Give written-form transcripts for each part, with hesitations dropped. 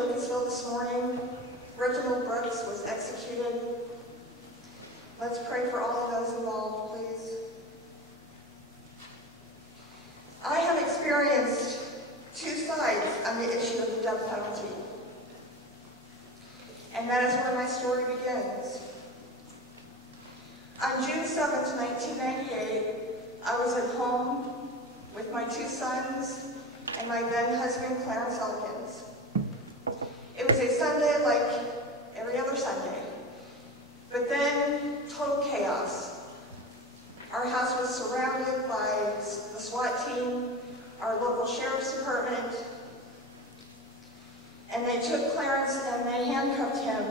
Lucasville this morning. Reginald Brooks was executed. Let's pray for all of those involved, please. I have experienced two sides on the issue of the death penalty. And that is where my story begins. On June 7th, 1998, I was at home with my two sons and my then husband, Clarence Elkins. It was a Sunday like every other Sunday, but then total chaos. Our house was surrounded by the SWAT team, our local sheriff's department, and they took Clarence and they handcuffed him.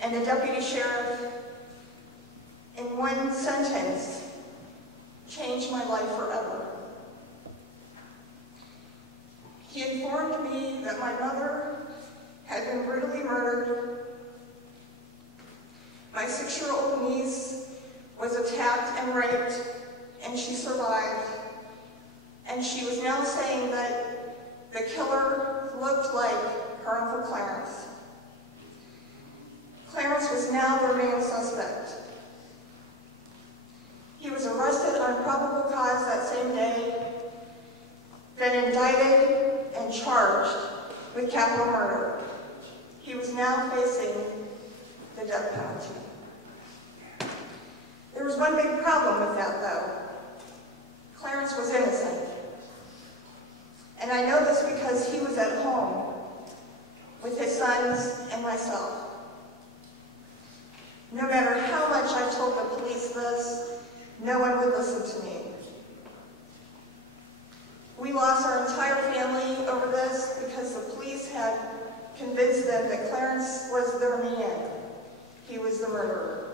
And the deputy sheriff, in one sentence, changed my life forever. He informed me that my mother had been brutally murdered. My 6-year-old niece was attacked and raped, and she survived. And she was now saying that the killer looked like her Uncle Clarence. Clarence was now their main suspect. He was arrested on probable cause that same day, then indicted and charged with capital murder. He was now facing the death penalty. There was one big problem with that, though. Clarence was innocent. And I know this because he was at home with his sons and myself. No matter how much I told the police this, no one would listen to me. We lost our entire family over this because the police had convinced them that Clarence was their man. He was the murderer.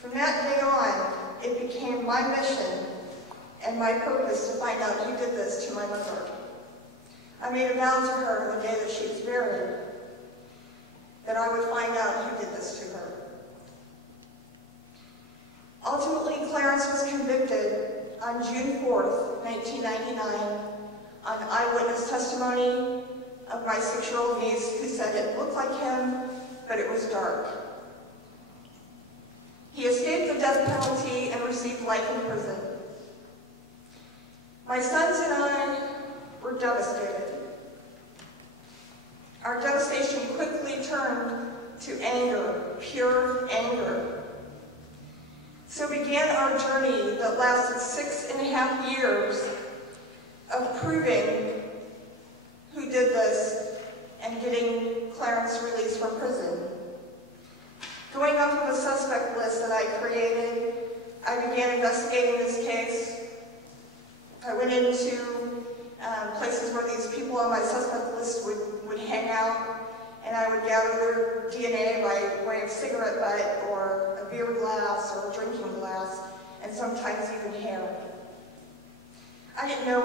From that day on, it became my mission and my purpose to find out who did this to my mother. I made a vow to her the day that she was buried that I would find out who did this to her. Ultimately, Clarence was convicted on June 4th, 1999, on eyewitness testimony of my 6-year-old niece who said it looked like him, but it was dark. He escaped the death penalty and received life in prison. My sons and I were devastated. Our devastation quickly turned to anger, pure anger. So began our journey that lasted 6.5 years of proving who did this and getting Clarence released from prison. Going off of a suspect list that I created, I began investigating this case. I went into places where these people on my suspect list would hang out, and I would gather their DNA by way of cigarette butt or a beer glass or a drinking glass, and sometimes even hair. I didn't know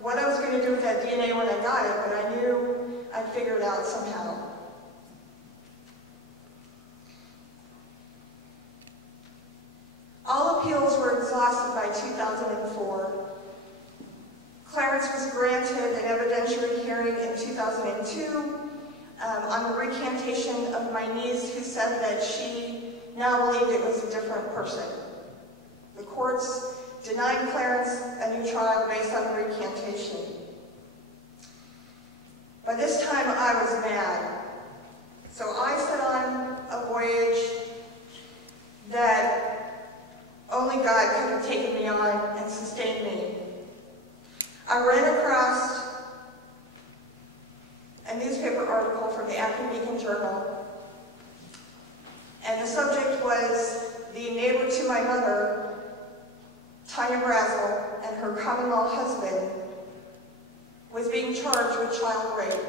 what I was going to do with that DNA when I got it, but I knew I'd figure it out somehow. All appeals were exhausted by 2004. Clarence was granted an evidentiary hearing in 2002 on the recantation of my niece, who said that she now believed it was a different person. The courts denied Clarence a new trial based on the recantation. By this time, I was mad. So I set on a voyage that only God could have taken me on and sustained me. I ran across a newspaper article from the Acton-Beacon Journal, and the subject was the neighbor to my mother, Tanya Brazel, and her common-law husband was being charged with child rape.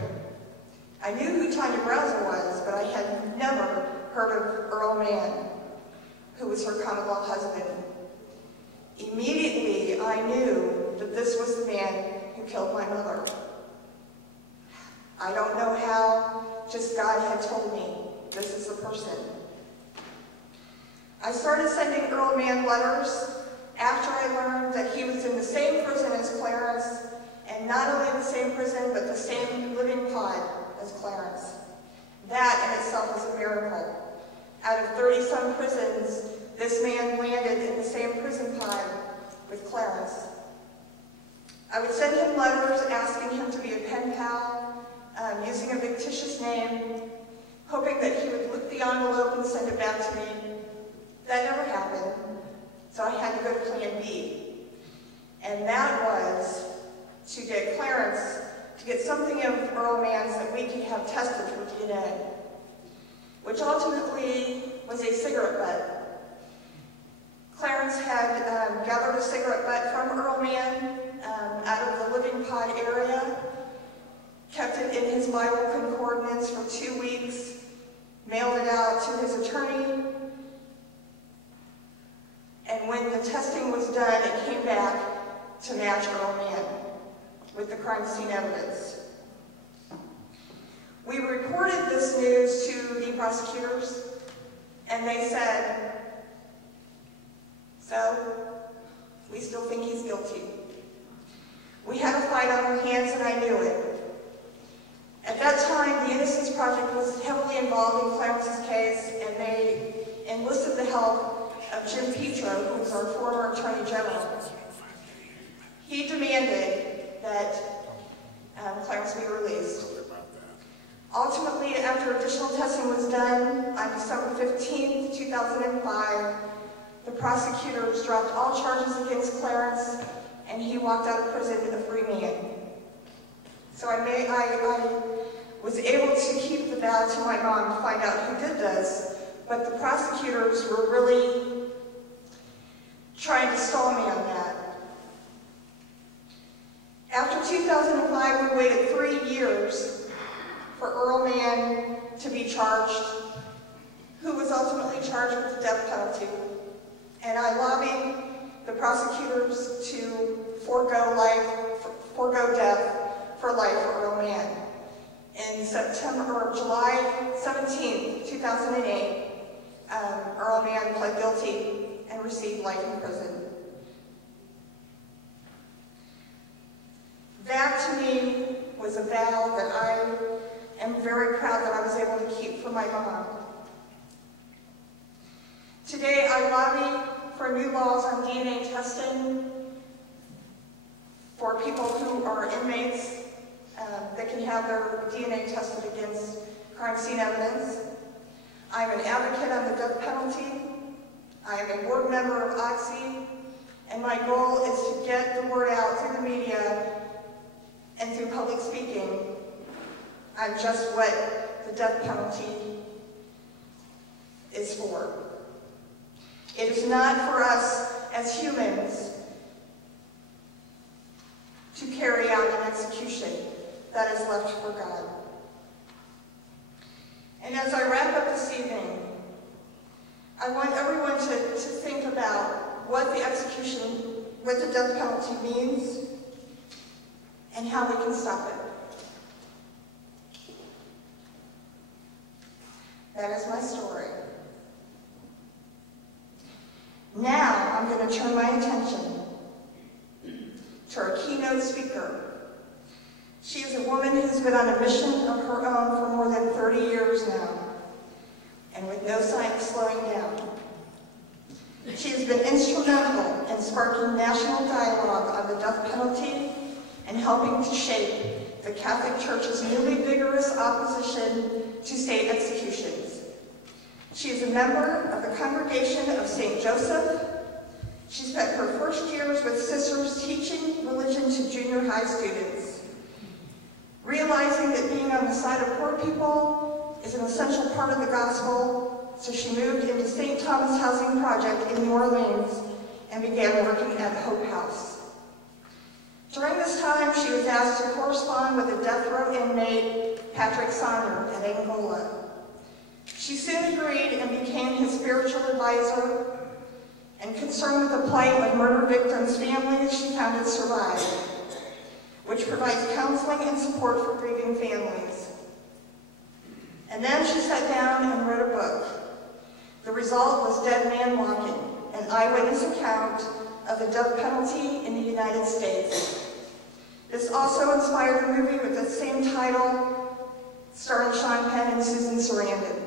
I knew who Tanya Brazel was, but I had never heard of Earl Mann, who was her common-law husband. Immediately, I knew that this was the man who killed my mother. I don't know how, just God had told me this is the person. I started sending Earl Mann letters after I learned that he was in the same prison as Clarence, and not only the same same prison, but the same living pod as Clarence. That in itself is a miracle. Out of 30-some prisons, this man landed in the same prison pod with Clarence. I would send him letters asking him to be a pen pal, using a fictitious name, hoping that he would lick the envelope and send it back to me. That never happened, so I had to go to plan B. And that was to get Clarence to get something in Earl Mann's that we could have tested for DNA, which ultimately was a cigarette butt. Clarence had gathered a cigarette butt from Earl Mann out of the living pod area, kept it in his Bible concordance for 2 weeks, mailed it out to his attorney, and when the testing was done, it came back to match Earl Mann with the crime scene evidence. We reported this news to the prosecutors, and they said, "So, we still think he's guilty." We had a fight on our hands, and I knew it. At that time, the Innocence Project was heavily involved in Clarence's case, and they enlisted the help of Jim Petro, who was our former Attorney General. He demanded that Clarence be released. Ultimately, after additional testing was done, on December 15, 2005, the prosecutors dropped all charges against Clarence, and he walked out of prison a free man. So I was able to keep the vow to my mom to find out who did this, but the prosecutors were really trying to stall me on that. After 2005, we waited 3 years for Earl Mann to be charged, who was ultimately charged with the death penalty. And I lobbied the prosecutors to forego death for life for Earl Mann. In July 17, 2008, Earl Mann pled guilty and received life in prison. That, to me, was a vow that I am very proud that I was able to keep for my mom. Today, I lobby for new laws on DNA testing for people who are inmates that can have their DNA tested against crime scene evidence. I am an advocate on the death penalty. I am a board member of OXY, and my goal is to get the word out through the media and through public speaking on just what the death penalty is for. It is not for us as humans to carry out an execution. That is left for God. And as I wrap up this evening, I want everyone to think about what the death penalty means, and how we can stop it. That is my story. Now I'm going to turn my attention to our keynote speaker. She is a woman who's been on a mission of her own for more than 30 years now, and with no sign of slowing down. She has been instrumental in sparking national dialogue on the death penalty and helping to shape the Catholic Church's newly vigorous opposition to state executions. She is a member of the Congregation of St. Joseph. She spent her first years with sisters teaching religion to junior high students. Realizing that being on the side of poor people is an essential part of the gospel, so she moved into St. Thomas Housing Project in New Orleans and began working at Hope House. During this time, she was asked to correspond with a death row inmate, Patrick Saunders, in Angola. She soon agreed and became his spiritual advisor, and concerned with the plight of murder victims' families, she founded Survive, which provides counseling and support for grieving families. And then she sat down and wrote a book. The result was Dead Man Walking, an eyewitness account of the death penalty in the United States. This also inspired a movie with the same title, starring Sean Penn and Susan Sarandon.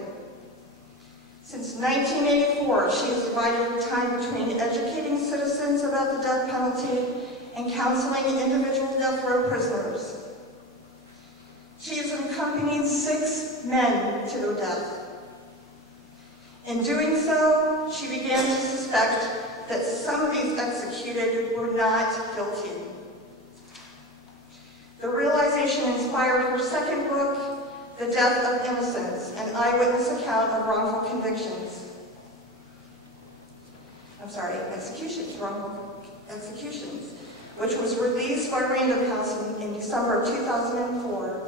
Since 1984, she has divided her time between educating citizens about the death penalty and counseling individual death row prisoners. She has accompanied 6 men to their death. In doing so, she began to suspect that some of these executed were not guilty. The realization inspired her second book, The Death of Innocence, an eyewitness account of wrongful wrongful executions, which was released by Random House in December 2004.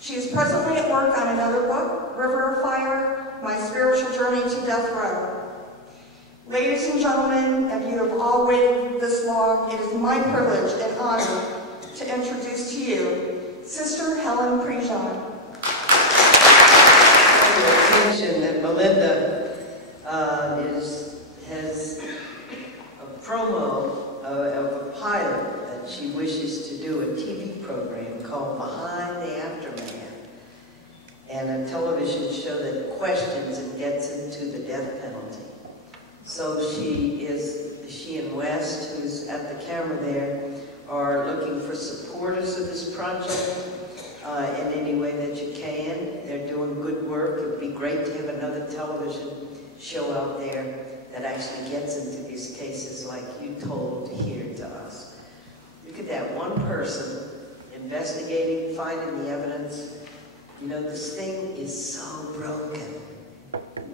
She is presently at work on another book, River of Fire, My Spiritual Journey to Death Row. Ladies and gentlemen, if you have all waited this long, it is my privilege and honor to introduce to you Sister Helen Prejean. Attention that Melinda has a promo of a pilot that she wishes to do, a TV program called Behind the Aftermath, and a television show that questions and gets into the death penalty. So she and West, who's at the camera there, are looking for supporters of this project in any way that you can. They're doing good work. It would be great to have another television show out there that actually gets into these cases like you told here to us. Look at that, one person investigating, finding the evidence. You know, this thing is so broken.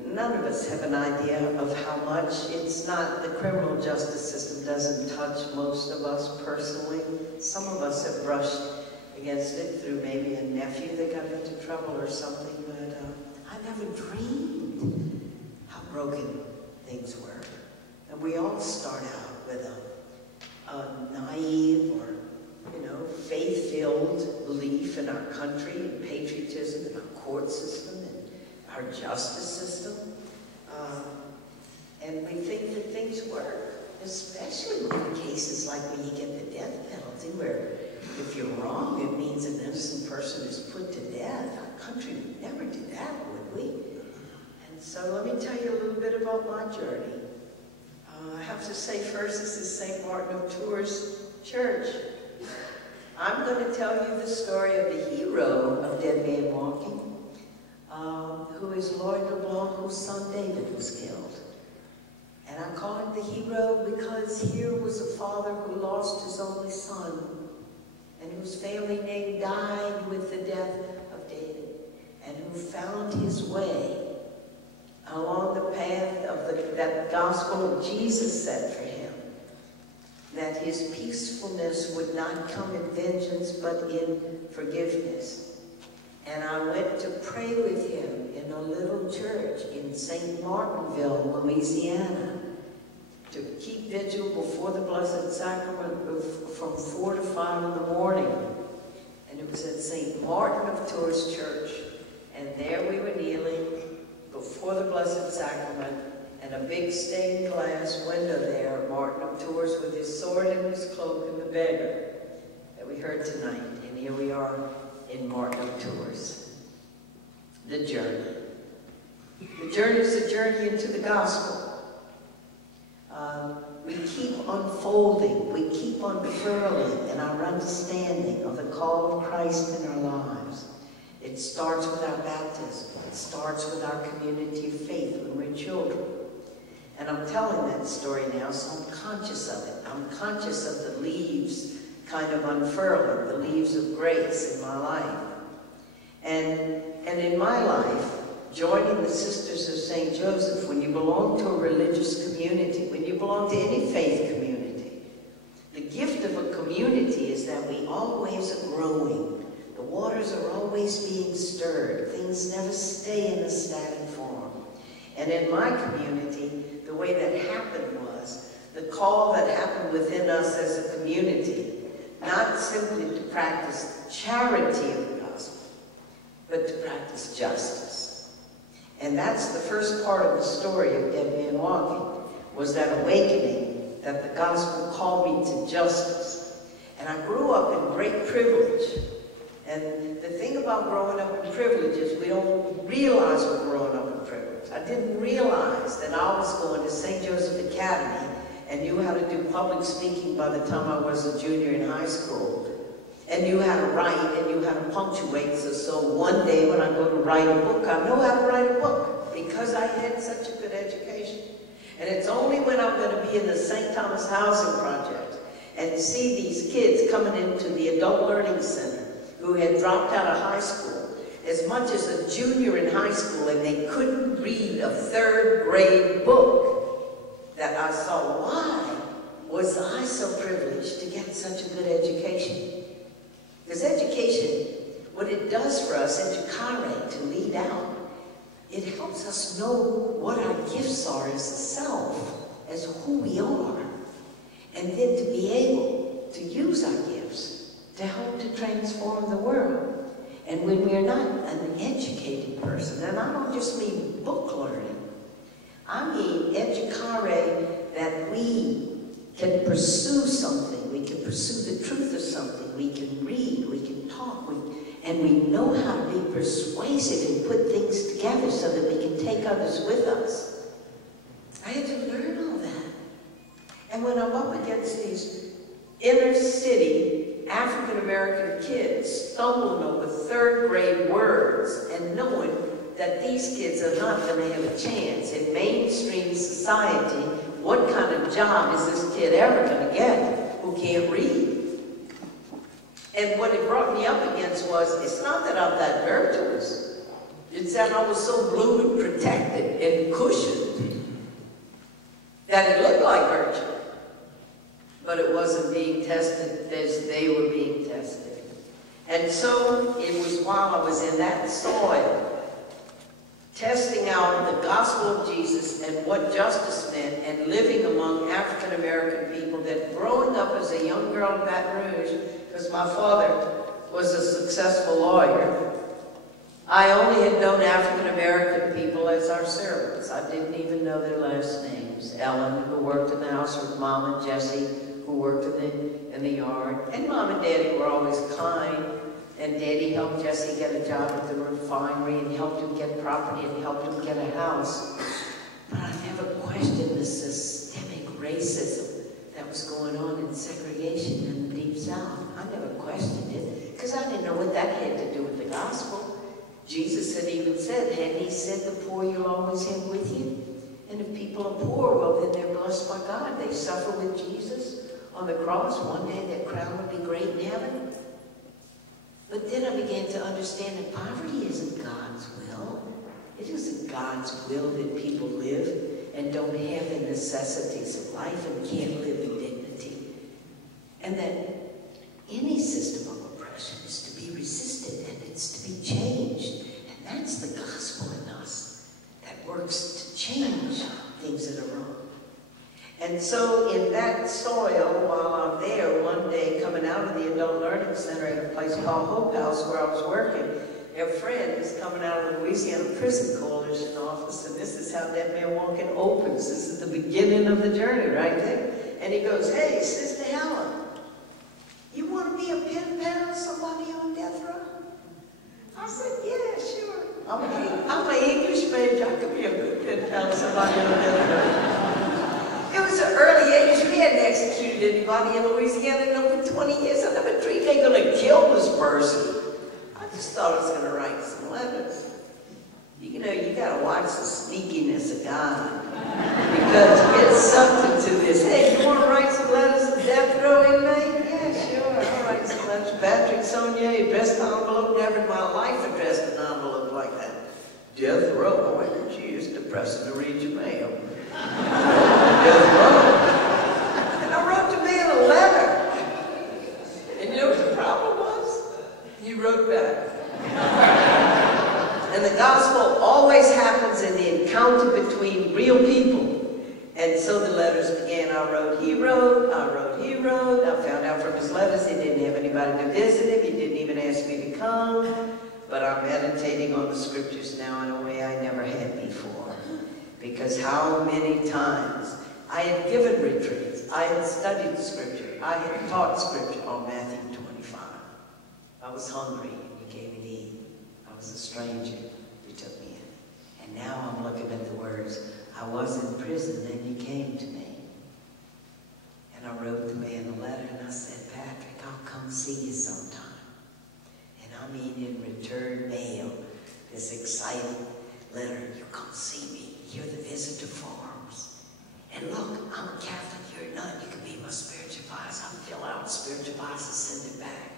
None of us have an idea of how much. It's not, the criminal justice system doesn't touch most of us personally. Some of us have brushed against it through maybe a nephew that got into trouble or something, but I never dreamed how broken things were. And we all start out with a naive or, faith-filled belief in our country and patriotism and our court system and our justice system. And we think that things work, especially in cases like when you get the death penalty, where if you're wrong, it means an innocent person is put to death. Our country would never do that, would we? And so let me tell you a little bit about my journey. I have to say first, this is St. Martin of Tours Church. I'm going to tell you the story of the hero of Dead Man Walking, who is Lloyd LeBlanc, whose son David was killed. And I call him the hero because here was a father who lost his only son and whose family name died with the death of David, and who found his way along the path of that gospel of Jesus set for him, that his peacefulness would not come in vengeance but in forgiveness. And I went to pray with him in a little church in St. Martinville, Louisiana, to keep vigil before the Blessed Sacrament from 4 to 5 in the morning. And it was at St. Martin of Tours Church, and there we were kneeling before the Blessed Sacrament, and a big stained glass window there, Martin of Tours with his sword and his cloak and the beggar that we heard tonight. And here we are in Martin of Tours. The journey. The journey is a journey into the gospel. We keep unfolding, we keep unfurling in our understanding of the call of Christ in our lives. It starts with our baptism. It starts with our community of faith when we're children. And I'm telling that story now, so I'm conscious of it. I'm conscious of the leaves kind of unfurling, the leaves of grace in my life. And in my life, joining the Sisters of St. Joseph, when you belong to a religious community, when you belong to any faith community, the gift of a community is that we always are growing. The waters are always being stirred. Things never stay in a static form. And in my community, the way that happened was the call that happened within us as a community, not simply to practice charity of the gospel, but to practice justice. And that's the first part of the story of Dead Man Walking, was that awakening that the gospel called me to justice. And I grew up in great privilege. And the thing about growing up in privilege is we don't realize we're growing up in privilege. I didn't realize that I was going to St. Joseph Academy and knew how to do public speaking by the time I was a junior in high school. And knew how to write and knew how to punctuate. So one day when I go to write a book, I know how to write a book because I had such a good education. And it's only when I'm going to be in the St. Thomas Housing Project and see these kids coming into the Adult Learning Center who had dropped out of high school, as much as a junior in high school, and they couldn't read a third grade book, that I saw why was I so privileged to get such a good education. Because education, what it does for us, educare, to lead out, it helps us know what our gifts are as a self, as who we are, and then to be able to use our gifts to help to transform the world. And when we are not an educated person, and I don't just mean book learning, I mean educare, that we can pursue something, we can pursue the truth of something, we can read, we can talk, and we know how to be persuasive and put things together so that we can take others with us. I had to learn all that. And when I'm up against these inner city African-American kids stumbling over third grade words and knowing that these kids are not going to have a chance in mainstream society, what kind of job is this kid ever going to get who can't read? And what it brought me up against was, it's not that I'm that virtuous, it's that I was so blue and protected and cushioned that it looked like virtue. But it wasn't being tested as they were being tested. And so it was while I was in that soil, testing out the gospel of Jesus and what justice meant, and living among African-American people, that growing up as a young girl in Baton Rouge, because my father was a successful lawyer, I only had known African-American people as our servants. I didn't even know their last names. Ellen, who worked in the house with Mom, and Jessie, who worked in the yard. And Mom and Daddy were always kind. And Daddy helped Jessie get a job at the refinery and helped him get property and helped him get a house. But I never questioned the systemic racism that was going on in segregation in the Deep South. I never questioned it because I didn't know what that had to do with the gospel. Jesus had even said, hadn't he said, the poor you'll always have with you? And if people are poor, well, then they're blessed by God. They suffer with Jesus on the cross. One day that crown would be great in heaven. But then I began to understand that poverty isn't God's will. It isn't God's will that people live and don't have the necessities of life and can't live in dignity. And that any system of oppression is to be resisted and it's to be changed. And that's the gospel in us that works to change things that are wrong. And so in that soil, while I'm there, one day coming out of the Adult Learning Center at a place called Hope House where I was working, a friend is coming out of the Louisiana Prison Coalition office, and this is how that man walking opens. This is the beginning of the journey right there. And he goes, "Hey, Sister Helen, you want to be a pen pal of somebody on death row?" I said, "Yeah, sure. I'm an English major. I could be a good pen pal of somebody on death row." It was an early age. We hadn't executed anybody in Louisiana in over 20 years. I never dreamed they were going to kill this person. I just thought I was going to write some letters. You know, you got to watch the sneakiness of God. Because it's something to this. Hey, you want to write some letters to death row inmate? Yeah, sure. I'll write some letters. Patrick Sonia addressed an envelope. Never in my life addressed an envelope like that. Death row. Oh, gee, it's depressing to read your mail. Death row. And I wrote the man a letter. And you know what the problem was? He wrote back. And the gospel always happens in the encounter between real people. And so the letters began. I wrote, he wrote, I wrote, he wrote. I found out from his letters he didn't have anybody to visit him. He didn't even ask me to come. But I'm meditating on the scriptures now in a way I never had before. Because how many times I had given retreats, I had studied the scripture, I had taught scripture on Matthew 25. I was hungry and you gave me to eat. I was a stranger, you took me in. And now I'm looking at the words, I was in prison and you came to me. And I wrote the man a letter and I said, Patrick, I'll come see you sometime. And I mean in return mail, this exciting letter, you come see me. You're the visitor forms. And look, I'm a Catholic, you're not. You can be my spiritual advisor. I'll fill out spiritual advisor, send it back.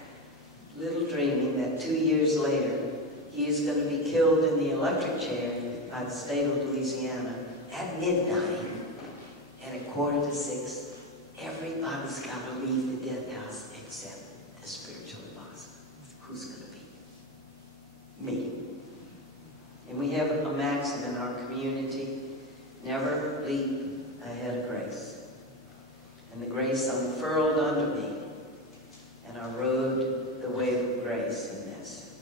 Little dreaming that 2 years later, he is going to be killed in the electric chair by the state of Louisiana at midnight. And at 5:45, everybody's got to leave the death house except the spiritual advisor. Who's going to be? Me. And we have a maxim in our community, never leap ahead of grace. And the grace unfurled under me, and I rode the wave of grace in this.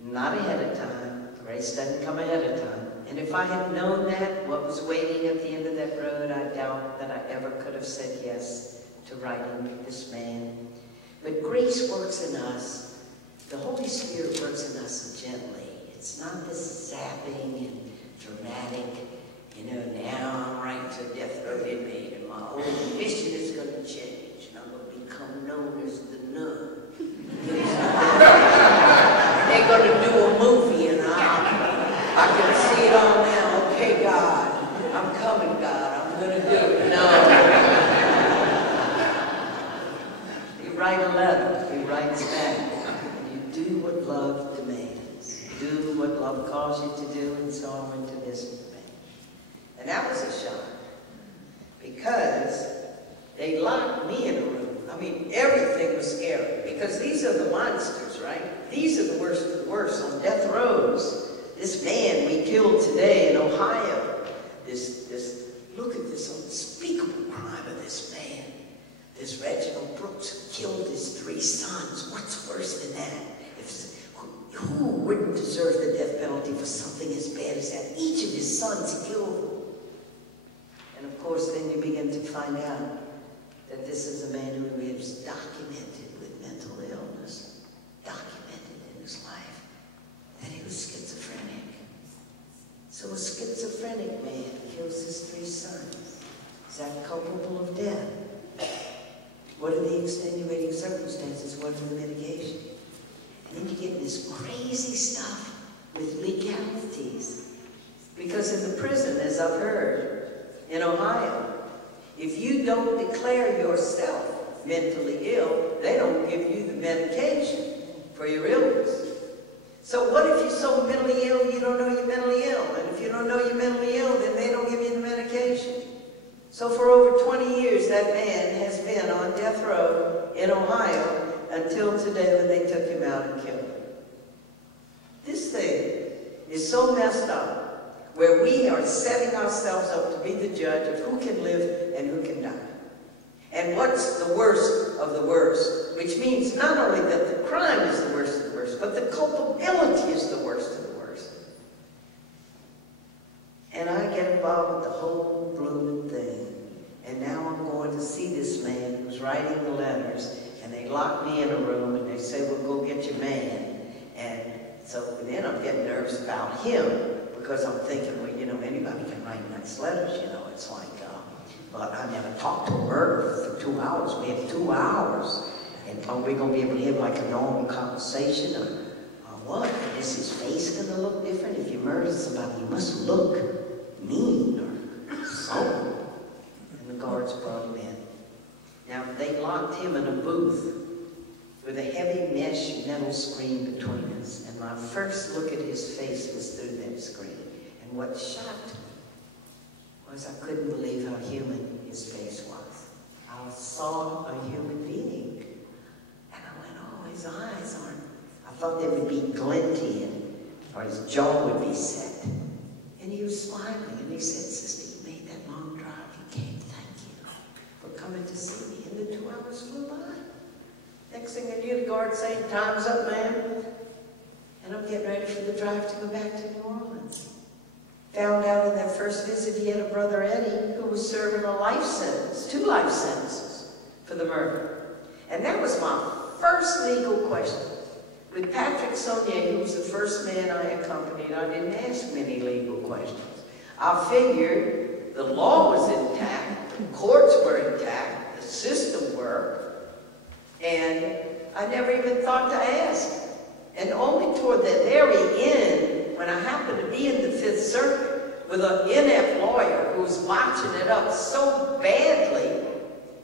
Not ahead of time. Grace doesn't come ahead of time. And if I had known that, what was waiting at the end of that road, I doubt that I ever could have said yes to writing this man. But grace works in us. The Holy Spirit works in us gently. It's not this zapping and dramatic, you know, now I'm right to death row inmate and my whole mission is going to change and I'm going to become known as the nun. They're going to do a movie and I can see it all now. Okay, God, I'm coming, God, I'm going to do it. No. You write a letter, he writes back, and you do what love demands. Do what love calls you to do, and so I went to visit the man. And that was a shock, because they locked me in a room. I mean, everything was scary, because these are the monsters, right? These are the worst of the worst on death rows. This man we killed today in Ohio, look at this unspeakable crime of this man. This Reginald Brooks who killed his 3 sons. What's worse than that? Who wouldn't deserve the death penalty for something as bad as that? Each of his sons killed. And of course, then you begin to find out that this is a man who is documented with mental illness, documented in his life, that he was schizophrenic. So a schizophrenic man kills his 3 sons. Is that culpable of death? What are the extenuating circumstances? What are the mitigation? And then you get this crazy stuff with legalities. Because in the prison, as I've heard, in Ohio, if you don't declare yourself mentally ill, they don't give you the medication for your illness. So what if you're so mentally ill you don't know you're mentally ill? And if you don't know you're mentally ill, then they don't give you the medication. So for over 20 years, that man has been on death row in Ohio until today when they took him out and killed him. This thing is so messed up, where we are setting ourselves up to be the judge of who can live and who can die. And what's the worst of the worst? Which means not only that the crime is the worst of the worst, but the culpability is the worst of the worst. And I get involved with the whole blooming thing. And now I'm going to see this man who's writing the letters, and they lock me in a room and they say, well, go get your man. And so then I'm getting nervous about him, because I'm thinking, well, you know, anybody can write nice letters, you know. It's like, but I never talked to a murderer for 2 hours. We have 2 hours. And are we going to be able to have like a normal conversation or what? Is his face going to look different? If you murder somebody, you must look mean or so. And the guards brought him in. Now, they locked him in a booth with a heavy mesh metal screen between us. And my first look at his face was through that screen. And what shocked me was I couldn't believe how human his face was. I saw a human being. And I went, oh, his eyes aren't. I thought they would be glinty or his jaw would be set. And he was smiling and he said, sister, you made that long drive. You came, thank you for coming to see me. And the 2 hours flew by. Next thing I knew, the guard saying, time's up, man. And I'm getting ready for the drive to go back to New Orleans. Found out in that first visit he had a brother Eddie who was serving a life sentence, 2 life sentences, for the murder. And that was my first legal question. With Patrick Saunier, who was the first man I accompanied, I didn't ask many legal questions. I figured the law was intact, the courts were intact, the system worked, and I never even thought to ask. And only toward the very end, when I happened to be in the Fifth Circuit with an inept lawyer who was botching it up so badly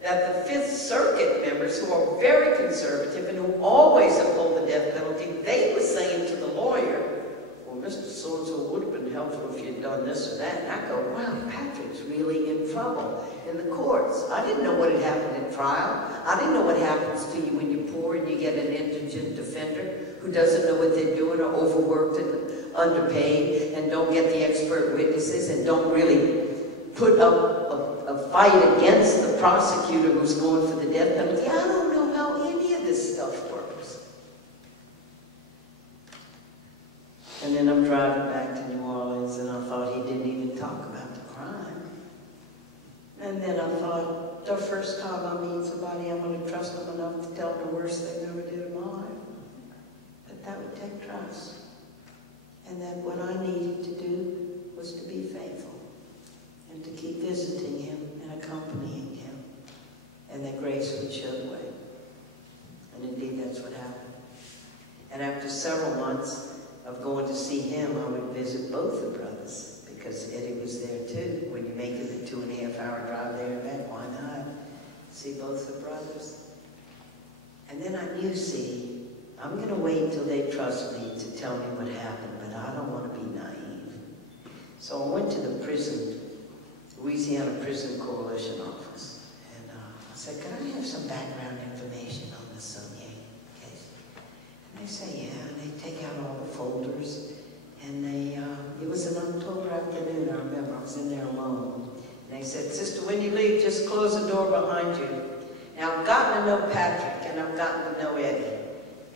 that the Fifth Circuit members, who are very conservative and who always uphold the death penalty, they were saying to the lawyer, well, Mr. So-and-so would have been helpful if you'd done this or that. And I go, wow, Patrick's really in trouble in the courts. I didn't know what had happened in trial. I didn't know what happens to you when you're poor and you get an indigent defender who doesn't know what they're doing, or overworked and underpaid, and don't get the expert witnesses, and don't really put up a fight against the prosecutor who's going for the death penalty. I don't know how any of this stuff works. And then I'm driving back to New Orleans, and I thought he didn't even talk about the crime. And then I thought, the first time I meet somebody, I'm going to trust them enough to tell them the worst thing they ever did in my life. But that would take trust. And that what I needed to do was to be faithful, and to keep visiting him and accompanying him, and that grace would show the way. And indeed, that's what happened. And after several months of going to see him, I would visit both the brothers, because Eddie was there too. When you make it a 2.5-hour drive there and back, why not see both the brothers? And then I knew, see, I'm going to wait until they trust me to tell me what happened, but I don't want to be naive. So I went to the prison, Louisiana Prison Coalition office, and I said, could I have some background information on the Saunier case? And they say, yeah, and they take out all the folders, and they, it was an October afternoon, I remember, I was in there alone, and they said, sister, when you leave, just close the door behind you. Now, I've gotten to know Patrick, and I've gotten to know Eddie,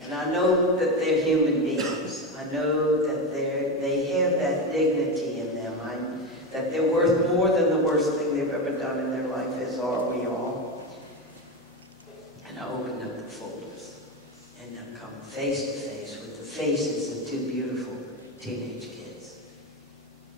and I know that they're human beings. I know that they have that dignity in them. That they're worth more than the worst thing they've ever done in their life, as are we all. And I opened up the folders, and I come face to face with the faces of two beautiful teenage kids.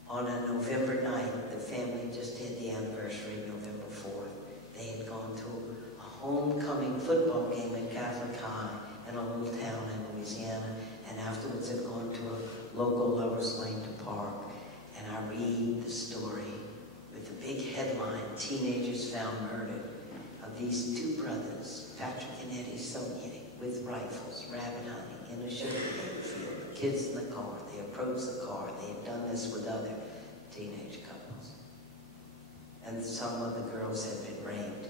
On a November night, the family just had the anniversary, November 4th. They had gone to a homecoming football game in Catholic High in a little town in Louisiana, and afterwards had gone to a local Lover's Lane to park. And I read the story with the big headline, Teenagers Found Murdered, of these two brothers, Patrick and Eddie Saunier, with rifles, rabbit hunting in a sugar cane field. The kids in the car, they approached the car. They had done this with other teenage couples. And some of the girls had been raped.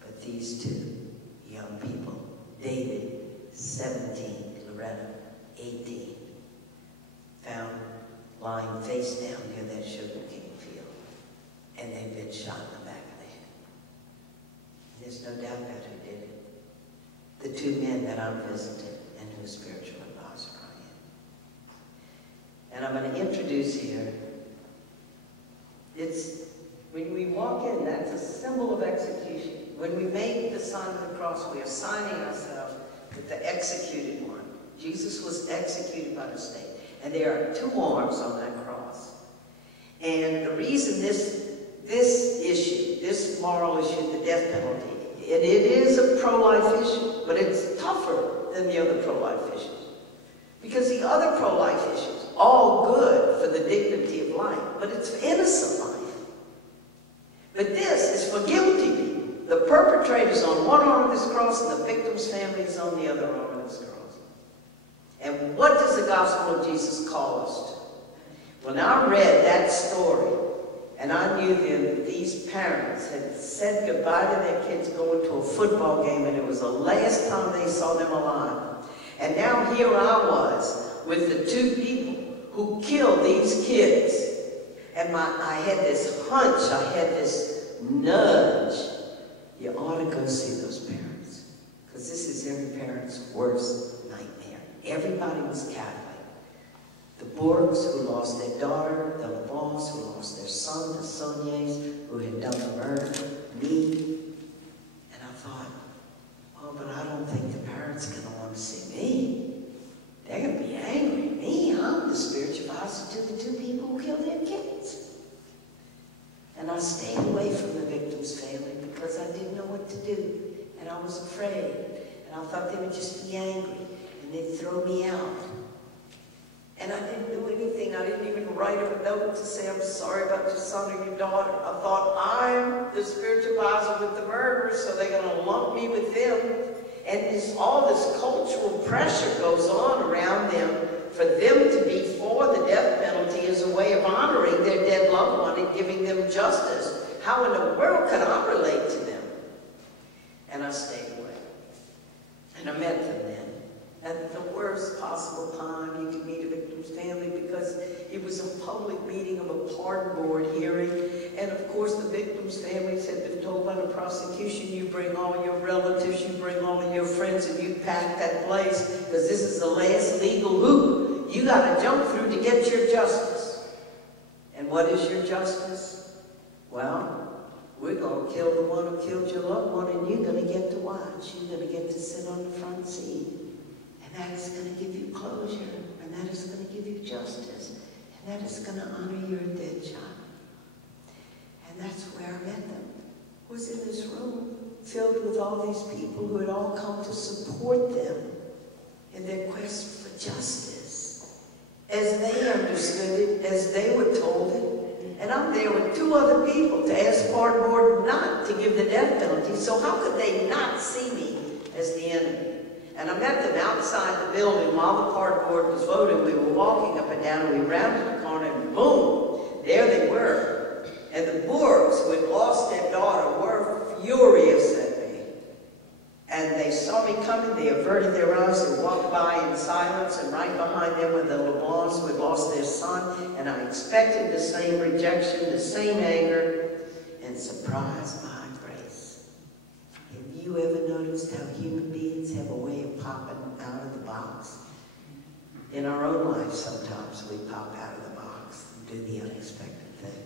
But these two young people, David, 17, Loretta, 18, found lying face down near that sugar cane field, and they've been shot in the back of the head. And there's no doubt about who did it. The two men that I'm visiting and whose spiritual advisor I am. And I'm going to introduce here, when we walk in, that's a symbol of execution. When we make the sign of the cross, we are signing ourselves with the executed one. Jesus was executed by the state. And there are two arms on that cross. And the reason this issue, this moral issue, the death penalty, and it is a pro-life issue, but it's tougher than the other pro-life issues. Because the other pro-life issues, all good for the dignity of life, but it's for innocent life. But this is for guilty people. The perpetrator's on one arm of this cross, and the victim's family is on the other arm of this cross. And what does the gospel of Jesus call us to? When I read that story, and I knew then that these parents had said goodbye to their kids going to a football game, and it was the last time they saw them alive. And now here I was with the two people who killed these kids. And I had this hunch, I had this nudge. You ought to go see those parents, because this is every parent's worst nightmare. Everybody was Catholic. The Bourgs, who lost their daughter, the LeBons, who lost their son, the Sauniers, who had done the murder, me. And I thought, was afraid. And I thought they would just be angry and they'd throw me out. And I didn't do anything. I didn't even write a note to say, I'm sorry about your son or your daughter. I thought, I'm the spiritual advisor with the murderers, so they're going to lump me with them. And all this cultural pressure goes on around them for them to be for the death penalty as a way of honoring their dead loved one and giving them justice. How in the world could I relate to them? And I stayed away. And I met them then. At the worst possible time you could meet a victim's family, because it was a public meeting of a pardon board hearing. And of course the victim's families had been told by the prosecution, you bring all your relatives, you bring all of your friends, and you pack that place, because this is the last legal hoop you got to jump through to get your justice. And what is your justice? Well, we're going to kill the one who killed your loved one, and you're going to get to watch. You're going to get to sit on the front seat. And that is going to give you closure, and that is going to give you justice, and that is going to honor your dead child. And that's where I met them. I was in this room filled with all these people who had all come to support them in their quest for justice, as they understood it, as they were told it. And I'm there with 2 other people to ask pardon board not to give the death penalty, so how could they not see me as the enemy? And I met them outside the building while the pardon board was voting. We were walking up and down, and we rounded the corner, and boom, there they were. And the Boers, who had lost their daughter, were furious at me. And they saw me coming, they averted their eyes, and walked by in silence, and right behind them were the LeBlancs who had lost their son. And I expected the same rejection, the same anger, and surprise behind grace. Have you ever noticed how human beings have a way of popping out of the box? In our own lives, sometimes we pop out of the box and do the unexpected thing.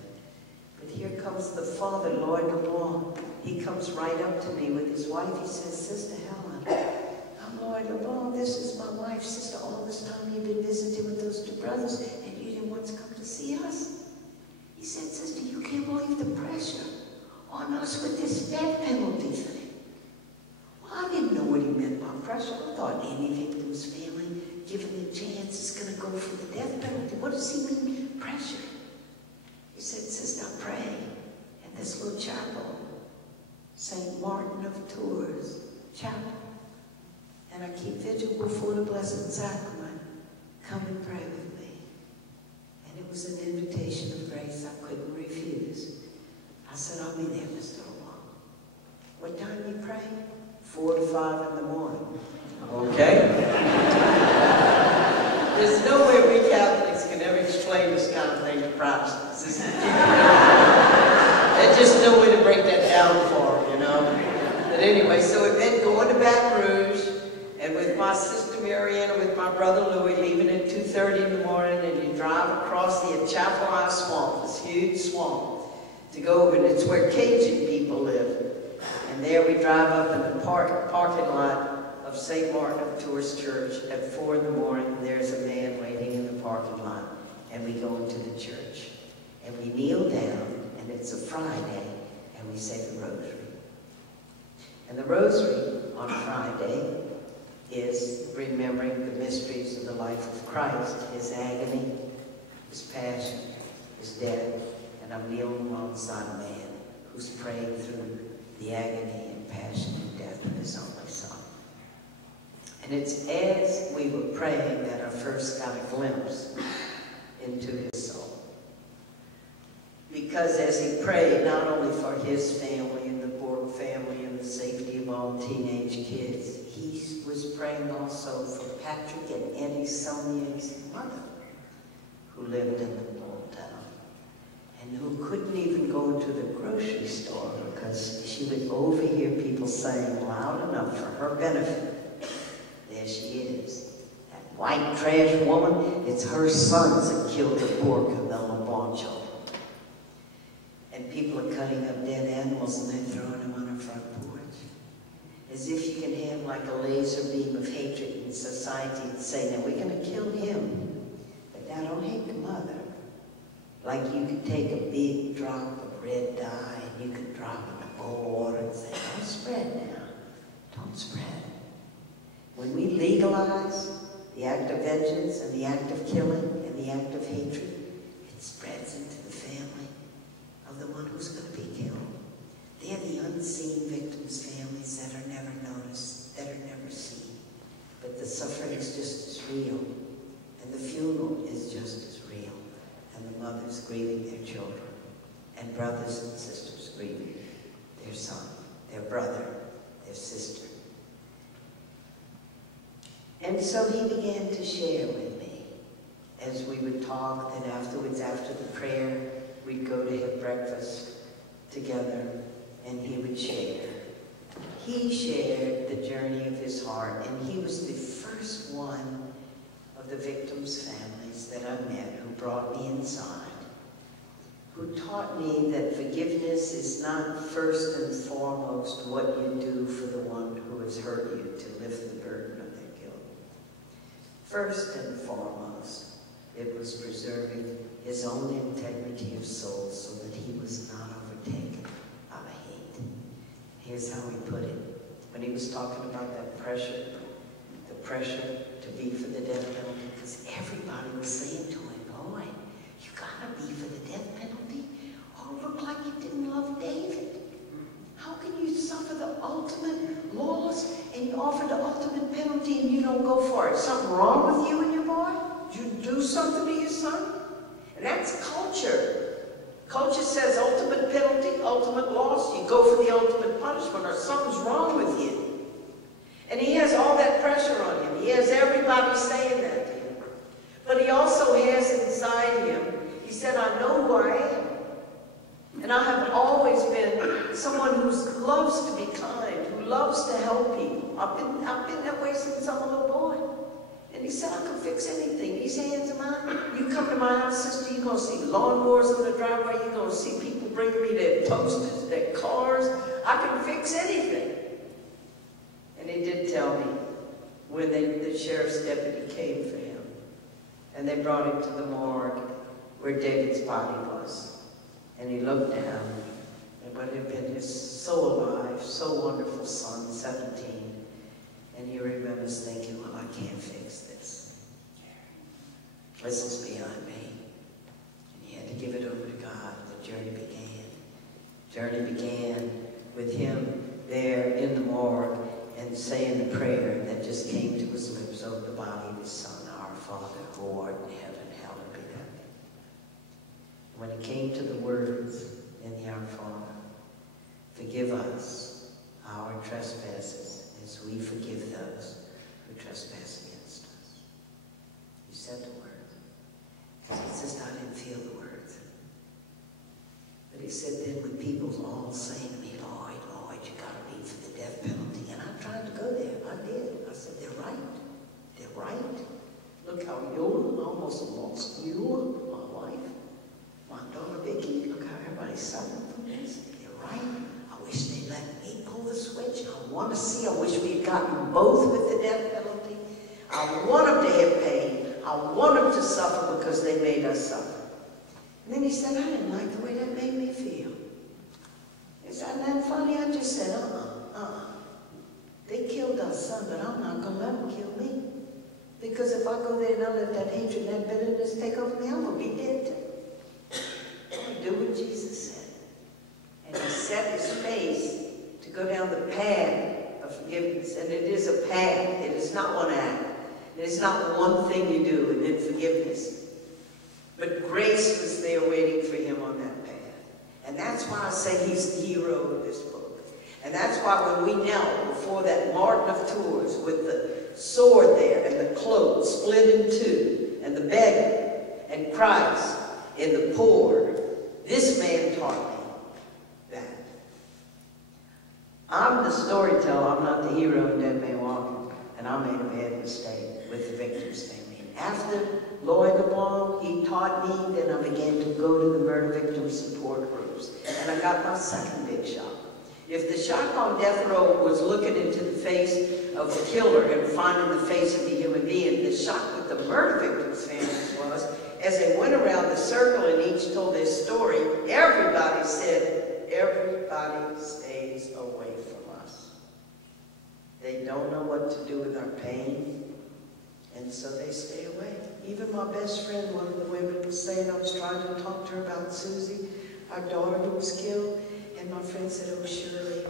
But here comes the father, Lloyd LeBlanc. He comes right up to me with his wife. He says, Sister Helen, I'm Lloyd LeBlanc. This is my wife. Sister, all this time you've been visiting with those 2 brothers, and you didn't want to come to see us? He said, Sister, you can't believe the pressure on us with this death penalty thing. I didn't know what he meant by pressure. I thought any victim's family, given the chance, is going to go for the death penalty. What does he mean, pressure? He said, Sister, I pray in this little chapel, St. Martin of Tours chapel, and I keep vigil before the Blessed Sacrament. Come and pray with me. And it was an invitation of grace I couldn't refuse. I said, I'll be there, Mr. LeBlanc. What time you pray? 4 to 5 in the morning. Okay? There's no way we Catholics can ever explain this kind of thing to Protestants. There's just no way to break that down for them, you know? But anyway, so it meant going to Baton Rouge, and with my sister Marianne and with my brother Louis, leaving at 2:30 in the morning, and you drive across the Atchafalaya Swamp, this huge swamp, to go over, and it's where Cajun people live. And there we drive up in the parking lot of St. Martin of Tours Church at 4 in the morning, and there's a man waiting in the parking lot. And we go into the church. And we kneel down, and it's a Friday, and we say the rosary. And the rosary on Friday is remembering the mysteries of the life of Christ, his agony, his passion, his death, and I'm kneeling alongside a man who's praying through the agony and passion and death of his only son. And it's as we were praying that I first got a glimpse into his soul. Because as he prayed, not only for his family and the Borg family and the safety of all teenage kids, he was praying also for Patrick and Eddie Saulnier's mother, who lived in the little town, and who couldn't even go to the grocery store because she would overhear people saying loud enough for her benefit, there she is, that white trash woman, it's her sons that killed the Borg and the LeBlanc children. And people are cutting up dead animals and they're throwing them on her front porch. As if you can have like a laser beam of hatred in society and say, now we're going to kill him, but now don't hate the mother. Like you could take a big drop of red dye and you could drop it in a bowl of water and say, don't spread now. don't spread. When we legalize the act of vengeance and the act of killing and the act of hatred, it spreads into the family of the one who's going to be killed. They're the unseen victims' families that are never noticed, that are never seen. But the suffering is just as real, and the funeral is just as real, and the mothers grieving their children, and brothers and sisters grieving their son, their brother, their sister. And so he began to share with me as we would talk, and afterwards, after the prayer, we'd go to have breakfast together, and he would share. He shared the journey of his heart, and he was the first one of the victims' families that I met who brought me inside, who taught me that forgiveness is not first and foremost what you do for the one who has hurt you to lift the burden of their guilt. First and foremost, it was preserving his own integrity of soul so that he was not overtaken by hate. Here's how he put it. When he was talking about that pressure, the pressure to be for the death penalty, because everybody was saying to him, boy, you gotta be for the death penalty. Oh, look like you didn't love David. How can you suffer the ultimate loss and you offer the ultimate penalty and you don't go for it? Something wrong with you and your boy? Did you do something to your son? And that's culture. Culture says ultimate penalty, ultimate loss, you go for the ultimate punishment or something's wrong with you. And he has all that pressure on him. He has everybody saying that to him. But he also has inside him, he said, I know who I am. And I have always been someone who loves to be kind, who loves to help people. I've been that way since I'm a little boy. And he said, I can fix anything. These hands of mine, you come to my house, sister, you're going to see lawnmowers in the driveway. You're going to see people bringing me their toasters, their cars. I can fix anything. And he did tell me when the sheriff's deputy came for him, and they brought him to the morgue where David's body was. And he looked down at what had been his so alive, so wonderful son, 17. And he remembers thinking, well, I can't fix this. This is beyond me. And he had to give it over to God. The journey began. The journey began with him there in the morgue and saying the prayer that just came to his lips over the body of his son, Our Father, who art in heaven, hallowed be thy name. When it came to the words in the Our Father, forgive us our trespasses as we forgive those who trespass against us. He said the words. He says, I didn't feel the words. But he said then when people all saying to me, Lord, Lord, you got to be for the death penalty. And I tried to go there. I did. I said, they're right. They're right. Look how Eula almost lost Eula, my wife. My daughter Vicky, look how everybody's suffering from this. They're right. I wish they let me pull the switch. I wish we had gotten both with the death penalty. I want them to have pain. I want them to suffer because they made us suffer. And then he said, I didn't like the way that made me feel. Isn't that funny? I just said, They killed our son, but I'm not going to let them kill me. Because if I go there and I let that hatred and that bitterness take over me, I'm going to be dead too. I'm going to do what Jesus said. And he set his face to go down the path of forgiveness. And it is a path. It is not one act. It is not one thing you do and then forgiveness. But grace was there waiting for him on that path. And that's why I say he's the hero of this book. And that's why when we knelt before that Martin of Tours with the sword there and the cloak split in two and the beggar and Christ in the poor, this man taught me that. I'm the storyteller, I'm not the hero in Dead Man Walking, and I made a bad mistake with the victim's family. After Lloyd LeBlanc, he taught me, then I began to go to the murder victim support groups, and I got my second big shock. If the shock on death row was looking into the face of the killer and finding the face of the human being, the shock with the murder victims' families was, as they went around the circle and each told their story, everybody said, everybody stays away from us. They don't know what to do with our pain, and so they stay away. Even my best friend, one of the women, was saying, I was trying to talk to her about Susie, our daughter who was killed, and my friend said, oh, Shirley,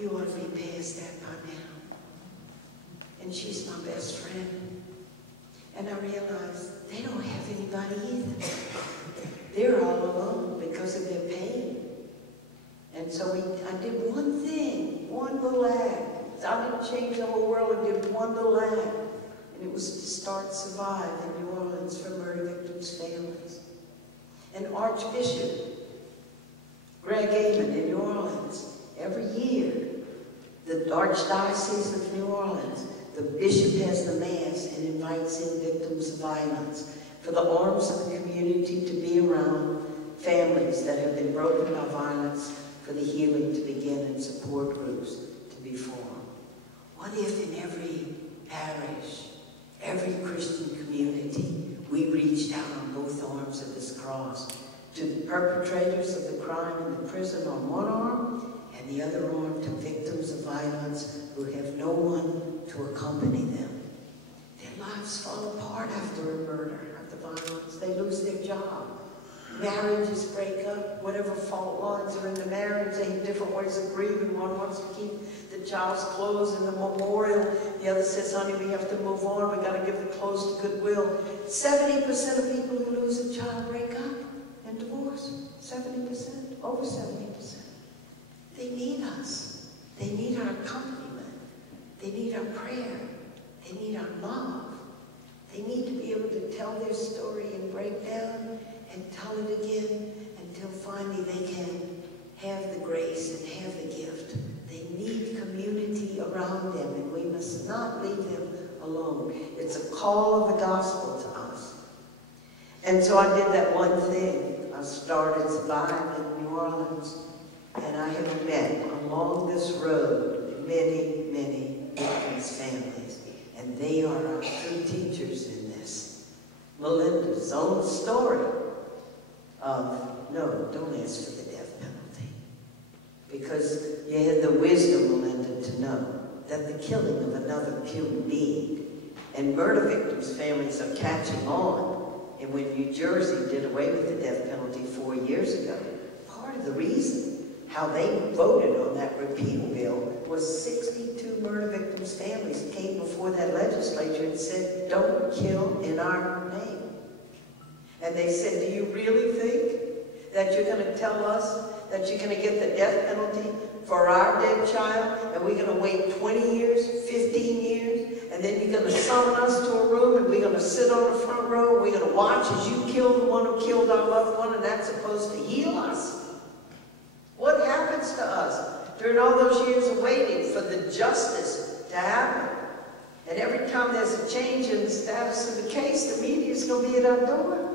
you ought to be past that by now. And she's my best friend. And I realized they don't have anybody either. They're all alone because of their pain. And so I did one thing, one little act. I didn't change the whole world, I did one little act. And it was to start Survive in New Orleans for murder victims' families. And Archbishop Greg Amon in New Orleans, every year, the Archdiocese of New Orleans, the bishop has the Mass and invites in victims of violence for the arms of the community to be around families that have been broken by violence, for the healing to begin and support groups to be formed. What if in every parish, every Christian community, we reached out on both arms of this cross to the perpetrators of the crime in the prison on one arm, and the other arm to victims of violence who have no one to accompany them. Their lives fall apart after a murder, after violence. They lose their job. Marriages break up. Whatever fault lines are in the marriage, they have different ways of grieving. One wants to keep the child's clothes in the memorial. The other says, honey, we have to move on. We got to give the clothes to Goodwill. 70% of people who lose a child break up and divorce. 70%, over 70%. They need us. They need our accompaniment. They need our prayer. They need our love. They need to be able to tell their story and break down and tell it again until finally they can have the grace and have the gift. They need community around them, and we must not leave them alone. It's a call of the gospel to us. And so I did that one thing. I started Survive in New Orleans, and I have met along this road many, many victims' families, and they are our true teachers in this. Melinda's own story of, no, don't ask for the death penalty. Because you had the wisdom, Melinda, to know that the killing of another human being, and murder victims' families are catching on. And when New Jersey did away with the death penalty 4 years ago, part of the reason how they voted on that repeal bill was 62 murder victims' families came before that legislature and said, don't kill in our name. And they said, do you really think that you're going to tell us that you're going to get the death penalty for our dead child, and we're going to wait 20 years, 15 years, and then you're going to summon us to a room, and we're going to sit on the front row, and we're going to watch as you kill the one who killed our loved one, and that's supposed to heal us? What happens to us during all those years of waiting for the justice to happen? And every time there's a change in the status of the case, the media's going to be at our door.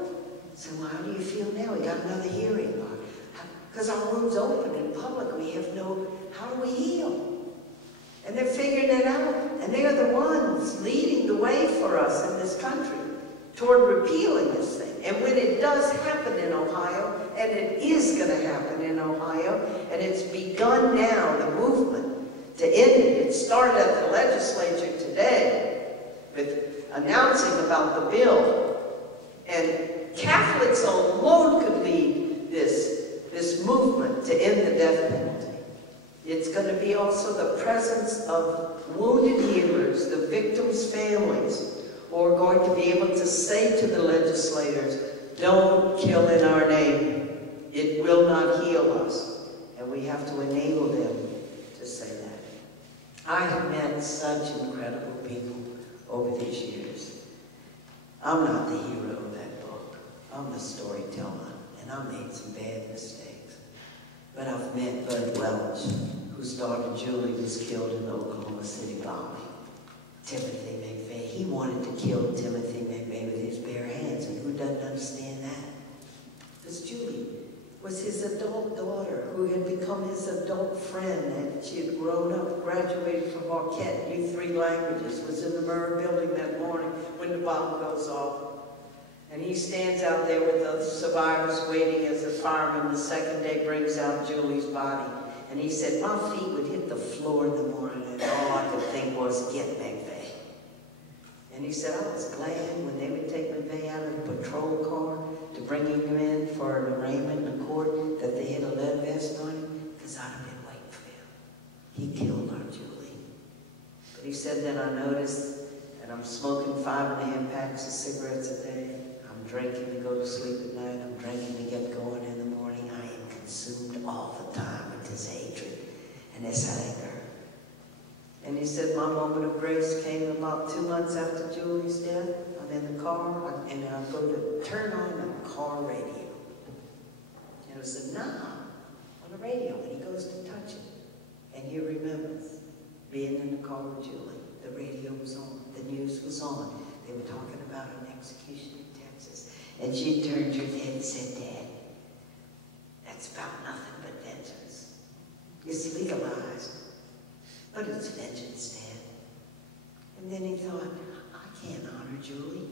So how do you feel now? We got another hearing. Because our room's open in public, we have no, how do we heal? And they're figuring it out. And they are the ones leading the way for us in this country toward repealing this thing. And when it does happen in Ohio, and it is going to happen in Ohio, and it's begun now, the movement to end it. It started at the legislature today with announcing about the bill. And Catholics alone could lead this movement to end the death penalty. It's going to be also the presence of wounded healers, the victims' families, who are going to be able to say to the legislators, don't kill in our name. It will not heal us. And we have to enable them to say that. I have met such incredible people over these years. I'm not the hero of that book. I'm the storyteller, and I made some bad mistakes. But I've met Bud Welch, whose daughter Julie was killed in the Oklahoma City bombing. Timothy McVeigh, he wanted to kill Timothy McVeigh with his bare hands, and who doesn't understand that? Because Julie was his adult daughter, who had become his adult friend, and she had grown up, graduated from Marquette, knew 3 languages, was in the Murrah building that morning when the bomb goes off. And he stands out there with the survivors waiting as the fireman the second day brings out Julie's body. And he said, my feet would hit the floor in the morning and all I could think was, get McVeigh. And he said, I was glad when they would take McVeigh out of the patrol car to bring him in for an arraignment in the court that they had a lead vest on him, because I'd have been waiting for him. He killed our Julie. But he said, then I noticed that I'm smoking 5.5 packs of cigarettes a day. I'm drinking to go to sleep at night. I'm drinking to get going in the morning. I am consumed all the time with this hatred and this anger. And he said, my moment of grace came about 2 months after Julie's death. I'm in the car, and I go to turn on the car radio. And it was a knob on the radio, and he goes to touch it. And he remembers being in the car with Julie. The radio was on. The news was on. They were talking about an execution in Texas. And she turned her head and said, Dad, that's about nothing but vengeance. It's legalized, but it's vengeance, Dad. And then he thought, I can't honor Julie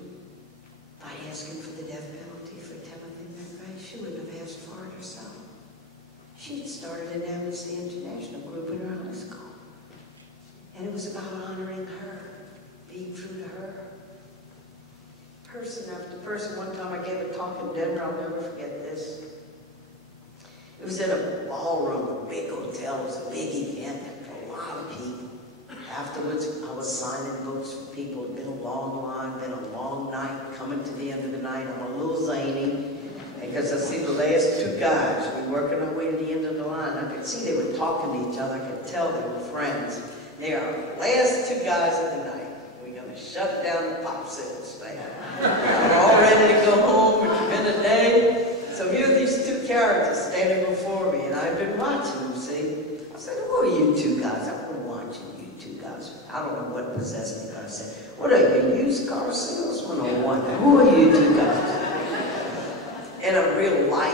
by asking for the death penalty for Timothy McVeigh. She wouldn't have asked for it herself. She'd started an Amnesty International group in her high school. And it was about honoring her, being true to her. Person after person. One time I gave a talk in Denver, I'll never forget this. It was in a ballroom, a big hotel. It was a big event for a lot of people. Afterwards, I was signing books for people. It had been a long line, been a long night, coming to the end of the night. I'm a little zany, because I see the last two guys. We were working our way to the end of the line. I could see they were talking to each other. I could tell they were friends. They are the last two guys of the night. We're going to shut down the popsicle stand. We're all ready to go home. It's been a day. So here are these two characters standing before me, and I've been watching them, see. I said, who are you two guys? I've been watching you two guys. I don't know what possessed me, but I said, what are you, used car salesman or what? Who are you two guys? And a real light,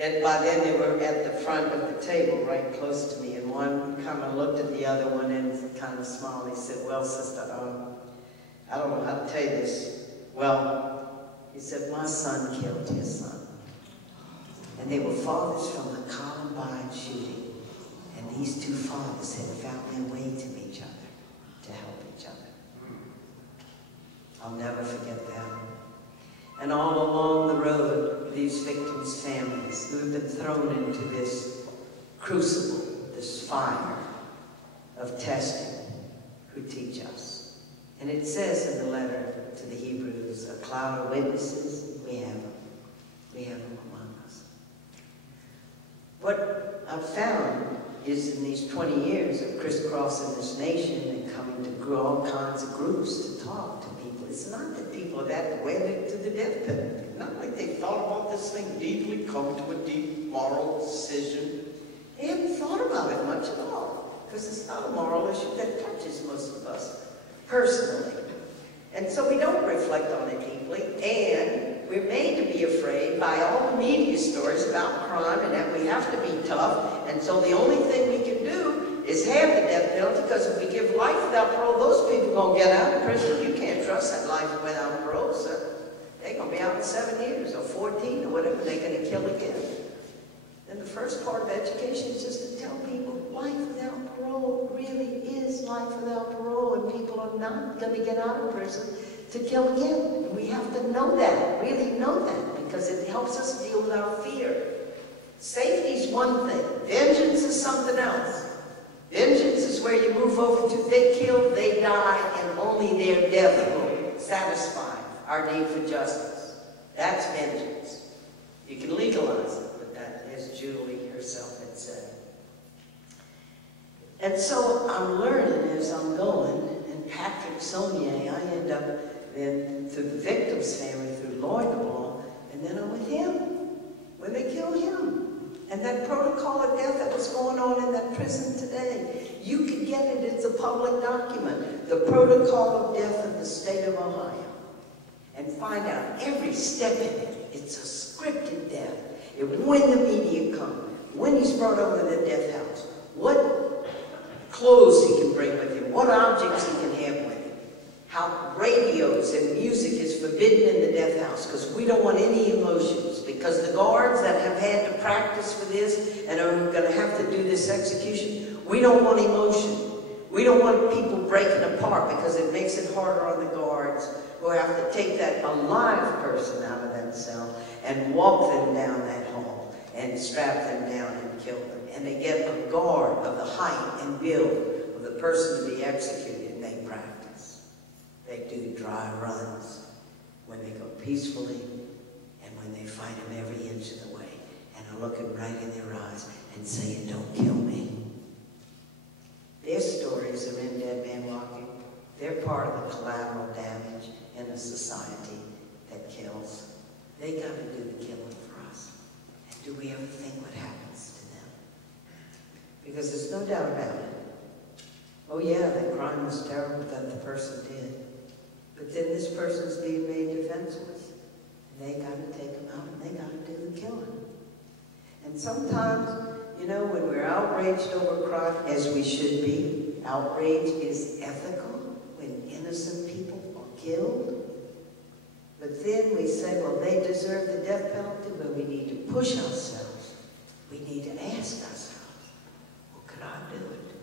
and by then they were at the front of the table, right close to me, and one kind of looked at the other one and kind of smiled. He said, well, sister, I don't know how to tell you this. Well, he said, my son killed his son. And they were fathers from the Columbine shooting. And these two fathers had found their way to each other, to help each other. I'll never forget that. And all along the road, these victims' families who have been thrown into this crucible, this fire of testing, who teach us. And it says in the letter to the Hebrews, a cloud of witnesses, we have them. We have them among us. What I've found is in these 20 years of crisscrossing this nation and coming to all kinds of groups to talk to people, it's not that people have had to wedded to the death penalty. Not like they thought about this thing deeply, come to a deep moral decision. They haven't thought about it much at all, because it's not a moral issue that touches most of us personally. And so we don't reflect on it deeply, and we're made to be afraid by all the media stories about crime and that we have to be tough, and so the only thing we can do is have the death penalty, because if we give life without parole, those people are going to get out of prison. You can't trust that life without parole, so they're going to be out in 7 years or 14 or whatever. They're going to kill again. And the first part of education is just to tell people life without parole really is life without parole, and people are not going to get out of prison to kill again. And we have to know that, really know that, because it helps us deal with our fear. Safety is one thing. Vengeance is something else. Vengeance is where you move over to they kill, they die, and only their death will satisfy our need for justice. That's vengeance. You can legalize it, but that, as Julie herself had said. And so I'm learning as I'm going, and Patrick Saunier, I end up then through the victim's family, through Lloyd DeBlanc, and then I'm with him, when they kill him. And that protocol of death that was going on in that prison today, you can get it, it's a public document, the protocol of death of the state of Ohio, and find out every step in it. It's a scripted death. When the media come, when he's brought over to the death house, what clothes he can bring with him, what objects he can have with him, how radios and music is forbidden in the death house, because we don't want any emotions, because the guards that have had to practice for this and are going to have to do this execution, We don't want emotion. We don't want people breaking apart because it makes it harder on the guards who have to take that alive person out of that cell and walk them down that hall and strap them down and kill them. And they get a guard of the height and build of the person to be executed, and they practice. They do dry runs when they go peacefully and when they fight them every inch of the way and are looking right in their eyes and saying, "Don't kill me." Their stories are in Dead Man Walking. They're part of the collateral damage in a society that kills. They got to do the killing for us. And do we ever think what happens to them? Because there's no doubt about it. Oh yeah, that crime was terrible that the person did. But then this person's being made defenseless. And they got to take them out and they got to do the killing. And sometimes, you know, when we're outraged over crime, as we should be, outrage is ethical when innocent people are killed. But then we say, well, they deserve the death penalty, but we need to push ourselves. We need to ask ourselves, well, could I do it?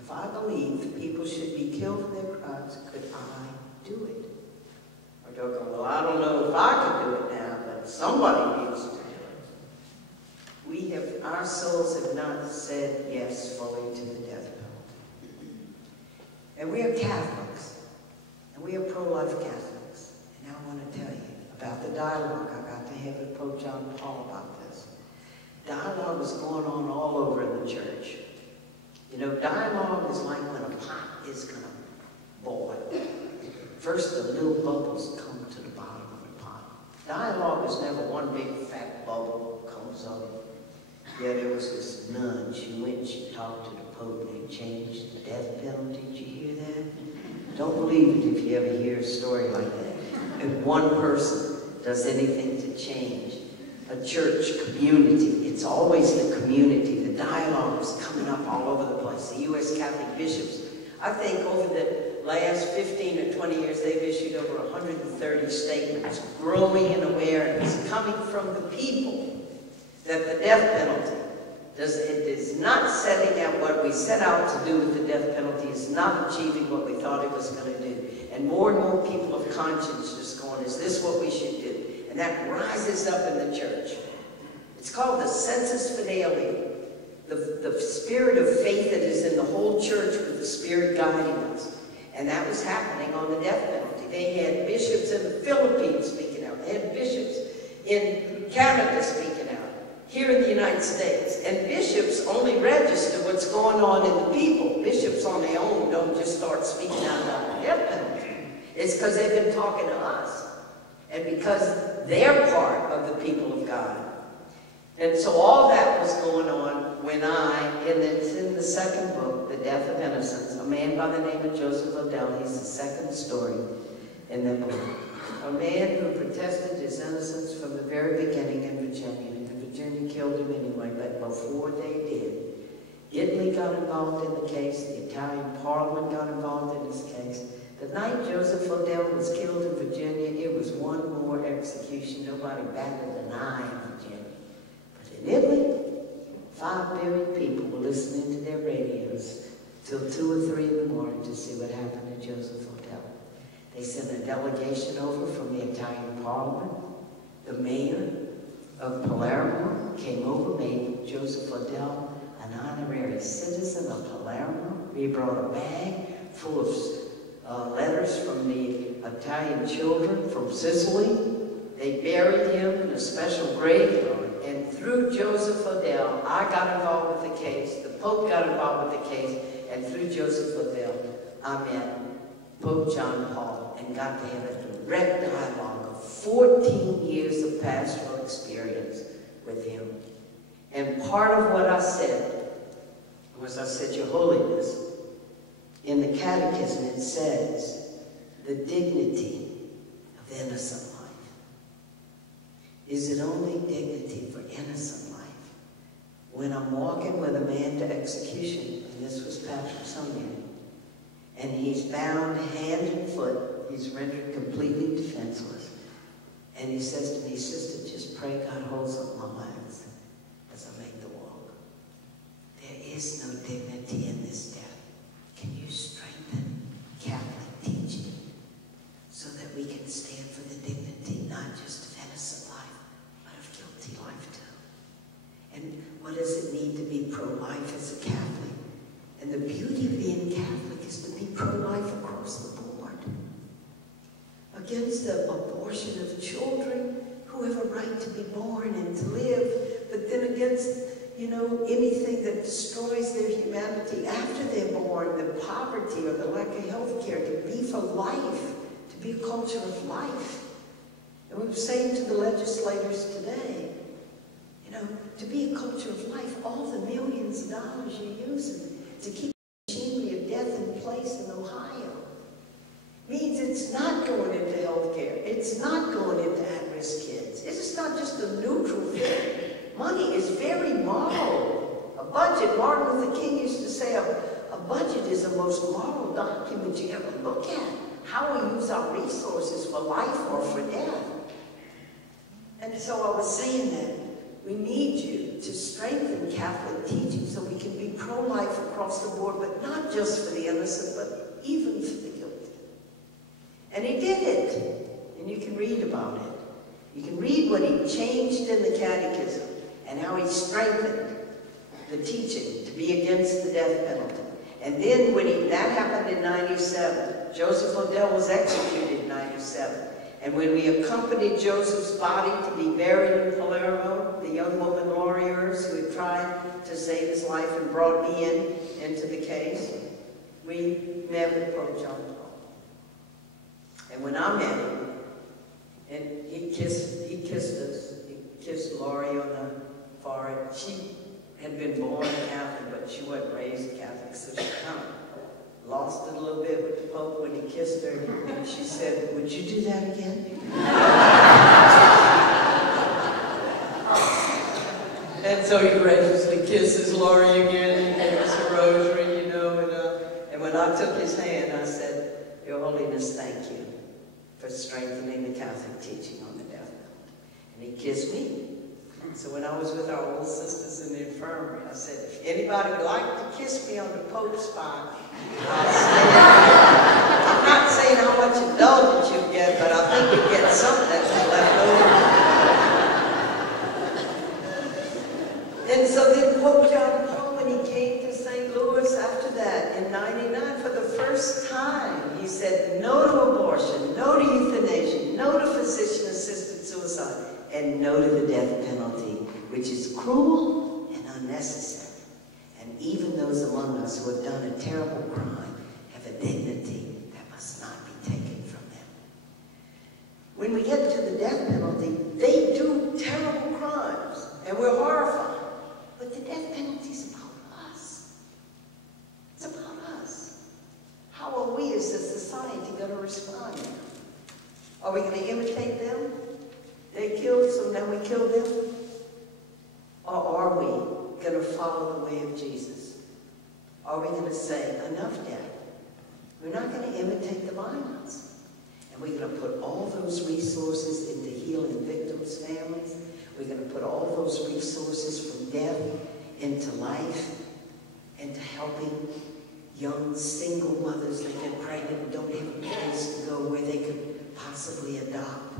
If I believe people should be killed for their crimes, could I do it? Or don't go, well, I don't know if I could do it now, but somebody needs to do it. Our souls have not said yes fully to the death penalty. And we are Catholics, and we are pro-life Catholics. And now I want to tell you about the dialogue I got to have with Pope John Paul about this. Dialogue is going on all over in the church. You know, dialogue is like when a pot is going to boil. First, the little bubbles come to the bottom of the pot. Dialogue is never one big fat bubble comes up. Yeah, there was this nun. She went and she talked to the Pope and they changed the death penalty. Did you hear that? Don't believe it if you ever hear a story like that. If one person does anything to change a church community, it's always the community. The dialogue is coming up all over the place. The U.S. Catholic bishops, I think over the last 15 or 20 years, they've issued over 130 statements, growing in awareness, coming from the people, that the death penalty is not setting out what we set out to do with the death penalty, is not achieving what we thought it was going to do. And more people of conscience just going, is this what we should do? And that rises up in the church. It's called the sensus fidelium, the spirit of faith that is in the whole church with the Spirit guiding us. And that was happening on the death penalty. They had bishops in the Philippines speaking out. They had bishops in Canada speaking out. Here in the United States. And bishops only register what's going on in the people. Bishops on their own don't just start speaking out about the death penalty. It's because they've been talking to us. And because they're part of the people of God. And so all that was going on when it's in the second book, The Death of Innocence, a man by the name of Joseph Odell, he's the second story in the book. A man who protested his innocence from the very beginning in Virginia. Virginia killed him anyway, but before they did, Italy got involved in the case, the Italian Parliament got involved in this case. The night Joseph Odell was killed in Virginia, it was one more execution. Nobody batted an eye in Virginia. But in Italy, 5 million people were listening to their radios till 2 or 3 in the morning to see what happened to Joseph Odell. They sent a delegation over from the Italian Parliament. The mayor of Palermo came over, made Joseph Odell an honorary citizen of Palermo. He brought a bag full of letters from the Italian children from Sicily. They buried him in a special graveyard. And through Joseph Odell, I got involved with the case, the Pope got involved with the case, and through Joseph Odell, I met Pope John Paul and got to have a direct dialogue of 14 years of pastoral experience with him. And part of what I said was, I said, Your Holiness, in the Catechism it says, the dignity of innocent life. Is it only dignity for innocent life? When I'm walking with a man to execution, and this was Patrick Sunday, and he's bound hand and foot, he's rendered completely defenseless. And he says to me, Sister, just pray God holds up my life as I make the walk. There is is no dignity in this death. Can you strengthen Catholic teaching so that we can stand for the dignity, not just of innocent life, but of guilty life too? And what does it mean to be pro-life as a Catholic? And the beauty of being Catholic is to be pro-life across the board. Against the abortion of children who have a right to be born and to live, but then against, anything that destroys their humanity after they're born, the poverty or the lack of health care, to be for life, to be a culture of life. And we were saying to the legislators today, to be a culture of life, all the millions of dollars you're using to keep the machinery of death in place in Ohio means it's not going into health care. It's not going into at-risk kids. It's not just a neutral thing. Money is very moral. A budget, Martin Luther King used to say, a budget is the most moral document you ever look at. How we use our resources for life or for death. And so I was saying that we need you to strengthen Catholic teaching so we can be pro-life across the board, but not just for the innocent, but even for the guilty. And he did it. And you can read about it. You can read what he changed in the catechism and how he strengthened the teaching to be against the death penalty. And then when that happened in 97, Joseph Odell was executed in 97. And when we accompanied Joseph's body to be buried in Palermo, the young woman lawyers who had tried to save his life and brought me into the case, we met with Pope John Paul. And when I met him, and he kissed us, he kissed Laurie on the forehead. She had been born Catholic, but she wasn't raised Catholic, so she kind of lost it a little bit with the Pope when he kissed her, and she said, "Would you do that again?" And so he graciously kisses Laurie again, and gave us a rosary, and when I took his hand, I said, "Your Holiness, thank you for strengthening the Catholic teaching on the death penalty." And he kissed me. So when I was with our old sisters in the infirmary, I said, "If anybody would like to kiss me on the Pope's spine, I'll stay." I'm not saying how much indulgence you get, but I think you get something that's left over. And so then Pope John Paul, when he came to St. Louis after that in 99, for the first time, he said no to abortion, no to euthanasia, no to physician-assisted suicide, and no to the death penalty, which is cruel and unnecessary. And even those among us who have done a terrible crime have a dignity that must not be taken from them. When we get to the death penalty, they do terrible crimes, and we're horrified. But the death penalty is about us. It's about us. How are we as a society going to respond now? Are we going to imitate them? They killed, so now we kill them? Or are we going to follow the way of Jesus? Are we going to say, enough death? We're not going to imitate the violence. And we're going to put all those resources into healing victims' families. We're going to put all those resources from death into life, into helping young single mothers that get pregnant and don't have a place to go where they could possibly adopt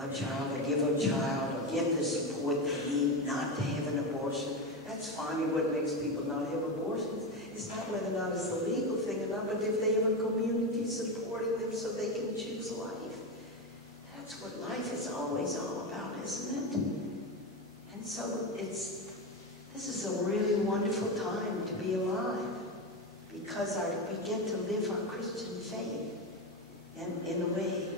a child or give a child or get the support they need not to have an abortion. That's finally what makes people not have abortions. It's not whether or not it's a legal thing or not, but if they have a community supporting them so they can choose life. That's what life is always all about, isn't it? And so this is a really wonderful time to be alive because we get to live our Christian faith and in a way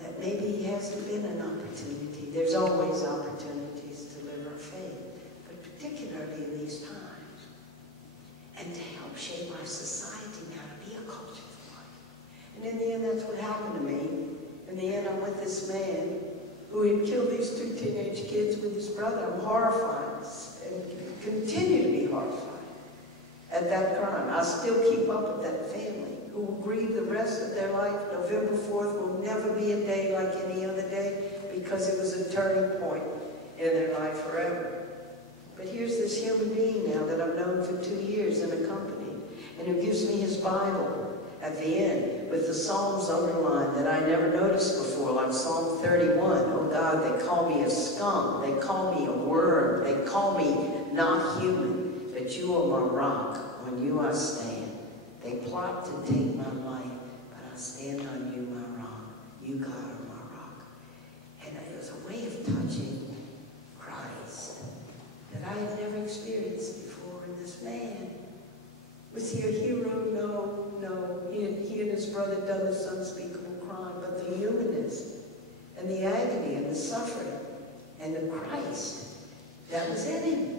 that maybe hasn't been an opportunity. There's always opportunities to live our faith, but particularly in these times. And to help shape our society now to be a culture of life. And in the end, that's what happened to me. In the end, I'm with this man who had killed these 2 teenage kids with his brother. I'm horrified and continue to be horrified at that crime. I still keep up with that family who will grieve the rest of their life. November 4th will never be a day like any other day because it was a turning point in their life forever. But here's this human being now that I've known for 2 years in a company, and who gives me his Bible at the end with the Psalms underlined that I never noticed before, like Psalm 31. Oh God, they call me a skunk. They call me a worm. They call me not human. But you are my rock. On you I stand. They plot to take my life, but I stand on you, my rock. You, God, are my rock. And it was a way of touching Christ that I had never experienced before in this man. Was he a hero? No, no. He and his brother done this unspeakable crime, but the humanness and the agony and the suffering and the Christ that was in him.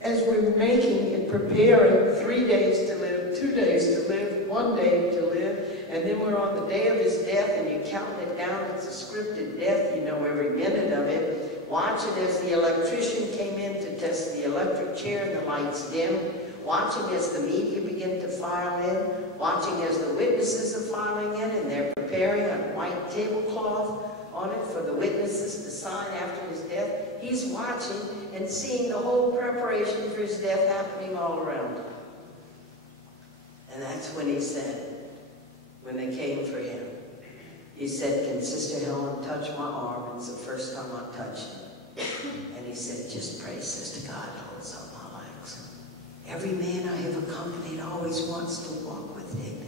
As we're making and preparing 3 days to live, 2 days to live, 1 day to live, and then we're on the day of his death, and you count it down, it's a scripted death, you know every minute of it. Watching as the electrician came in to test the electric chair and the lights dim. Watching as the media begin to file in. Watching as the witnesses are filing in, and they're preparing a white tablecloth on it for the witnesses to sign after his death. He's watching and seeing the whole preparation for his death happening all around him. And that's when he said, when they came for him, he said, can Sister Helen touch my arm? It's the first time I touched him. And he said, just pray, Sister, God holds up my legs. Every man I have accompanied always wants to walk with Dick.